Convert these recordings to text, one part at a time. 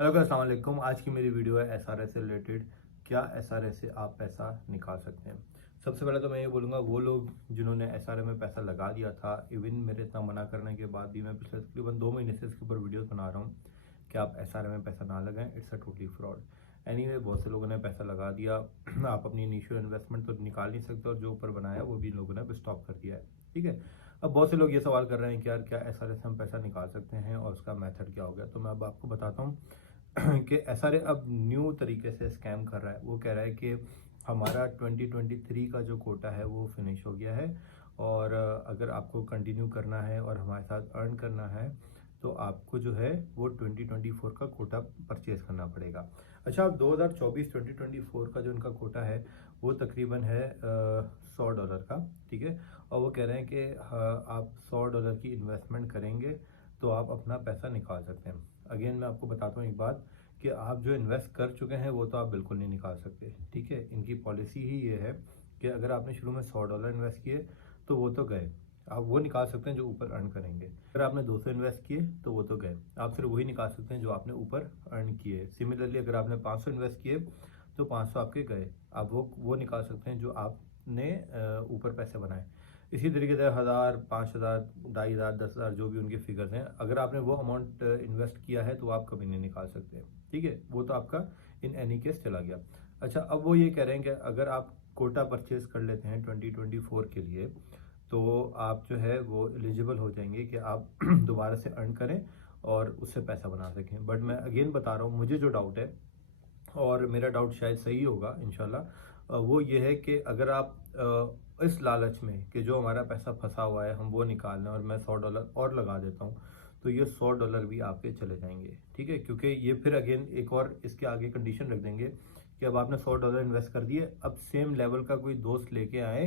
Hello अस्सलाम वालेकुम। आज की मेरी वीडियो है एसआरएस से रिलेटेड। क्या एसआरएस से आप पैसा निकाल सकते हैं? सबसे पहले तो मैं ये बोलूँगा, वो लोग जिन्होंने एसआरएस में पैसा लगा दिया था, इवन मेरे इतना मना करने के बाद भी मैं पिछले तकरीबन 2 महीने से इसके ऊपर वीडियोस बना रहा हूँ कि आप एसआरएस में पैसा ना लगाएं, it's a totally fraud. Anyway, बहुत से लोगों ने पैसा लगा दिया। आप अपनी इनिशियल इन्वेस्टमेंट तो निकाल नहीं सकते, और जो ऊपर बनाया वो भी लोगों ने स्टॉप कर दिया है। ठीक है। अब बहुत से लोग ये सवाल कर रहे हैं कि यार, क्या एसआरएस से हम पैसा निकाल सकते हैं और उसका मेथड क्या हो गया? तो मैं अब आपको बताता हूँ कि एसआरए अब न्यू तरीके से स्कैम कर रहा है। वो कह रहा है कि हमारा 2023 का जो कोटा है वो फिनिश हो गया है, और अगर आपको कंटिन्यू करना है और हमारे साथ अर्न करना है तो आपको जो है वो 2024 का कोटा परचेज करना पड़ेगा। अच्छा, अब 2024 का जो इनका कोटा है वो तकरीबन है $100 का। ठीक है। और वो कह रहे हैं कि आप $100 की इन्वेस्टमेंट करेंगे तो आप अपना पैसा निकाल सकते हैं। अगेन मैं आपको बताता हूँ एक बात, कि आप जो इन्वेस्ट कर चुके हैं वो तो आप बिल्कुल नहीं निकाल सकते। ठीक है। इनकी पॉलिसी ही ये है कि अगर आपने शुरू में $100 इन्वेस्ट किए तो वो तो गए, आप वो निकाल सकते हैं जो ऊपर अर्न करेंगे। अगर आपने 200 इन्वेस्ट किए तो वो तो गए, आप सिर्फ वही निकाल सकते हैं जो आपने ऊपर अर्न किए। सिमिलरली, अगर आपने 500 इन्वेस्ट किए तो 500 आपके गए, आप वो निकाल सकते हैं जो आपने ऊपर पैसे बनाए। इसी तरीके से 1000, 5000, 2500, 10,000 जो भी उनके फिगर्स हैं, अगर आपने वो अमाउंट इन्वेस्ट किया है तो आप कभी नहीं निकाल सकते। ठीक है। वो तो आपका इन एनी केस चला गया। अच्छा, अब वो ये कह रहे हैं कि अगर आप कोटा परचेज कर लेते हैं 2024 के लिए, तो आप जो है वो एलिजिबल हो जाएंगे कि आप दोबारा से अर्न करें और उससे पैसा बना सकें। बट मैं अगेन बता रहा हूँ, मुझे जो डाउट है, और मेरा डाउट शायद सही होगा इंशाल्लाह, वो ये है कि अगर आप इस लालच में कि जो हमारा पैसा फंसा हुआ है हम वो निकाल लें और मैं $100 और लगा देता हूँ, तो ये $100 भी आपके चले जाएंगे। ठीक है। क्योंकि ये फिर अगेन एक और इसके आगे कंडीशन रख देंगे कि अब आपने $100 इन्वेस्ट कर दिए, अब सेम लेवल का कोई दोस्त लेके आए,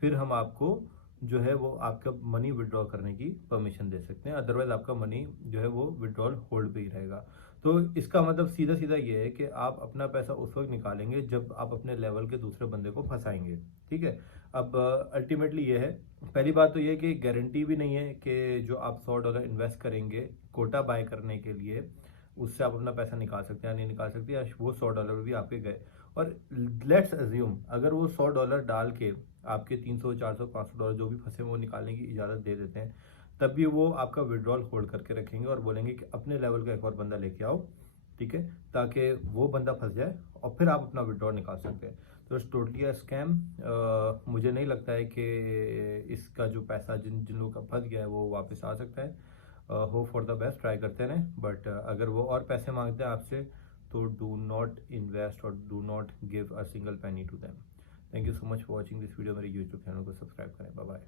फिर हम आपको जो है वो आपका मनी विड्रॉ करने की परमिशन दे सकते हैं। अदरवाइज आपका मनी जो है वो विड्रॉल होल्ड पे ही रहेगा। तो इसका मतलब सीधा सीधा ये है कि आप अपना पैसा उस वक्त निकालेंगे जब आप अपने लेवल के दूसरे बंदे को फंसाएंगे। ठीक है। अब अल्टीमेटली ये है, पहली बात तो ये कि गारंटी भी नहीं है कि जो आप $100 इन्वेस्ट करेंगे कोटा बाय करने के लिए, उससे आप अपना पैसा निकाल सकते हैं या नहीं निकाल सकते, या वो $100 भी आपके गए। और लेट्स अज्यूम, अगर वो $100 डाल के आपके 300, 400, $500 जो भी फंसे वो निकालने की इजाज़त दे देते हैं, तब भी वो आपका विड्रॉल होल्ड करके रखेंगे और बोलेंगे कि अपने लेवल का एक और बंदा लेके आओ। ठीक है। ताकि वो बंदा फंस जाए और फिर आप अपना विड्रॉल निकाल सकते हैं। तो इट्स टोटली स्कैम। मुझे नहीं लगता है कि इसका जो पैसा जिन जिन लोगों का फंस गया है वो वापस आ सकता है। Hope for the best, try करते रहें। बट अगर वो और पैसे मांगते हैं आपसे, तो डू नॉट इन्वेस्ट और do not give a single penny to them. Thank you so much for watching this video. मेरे यूट्यूब चैनल को सब्सक्राइब करें। Bye bye.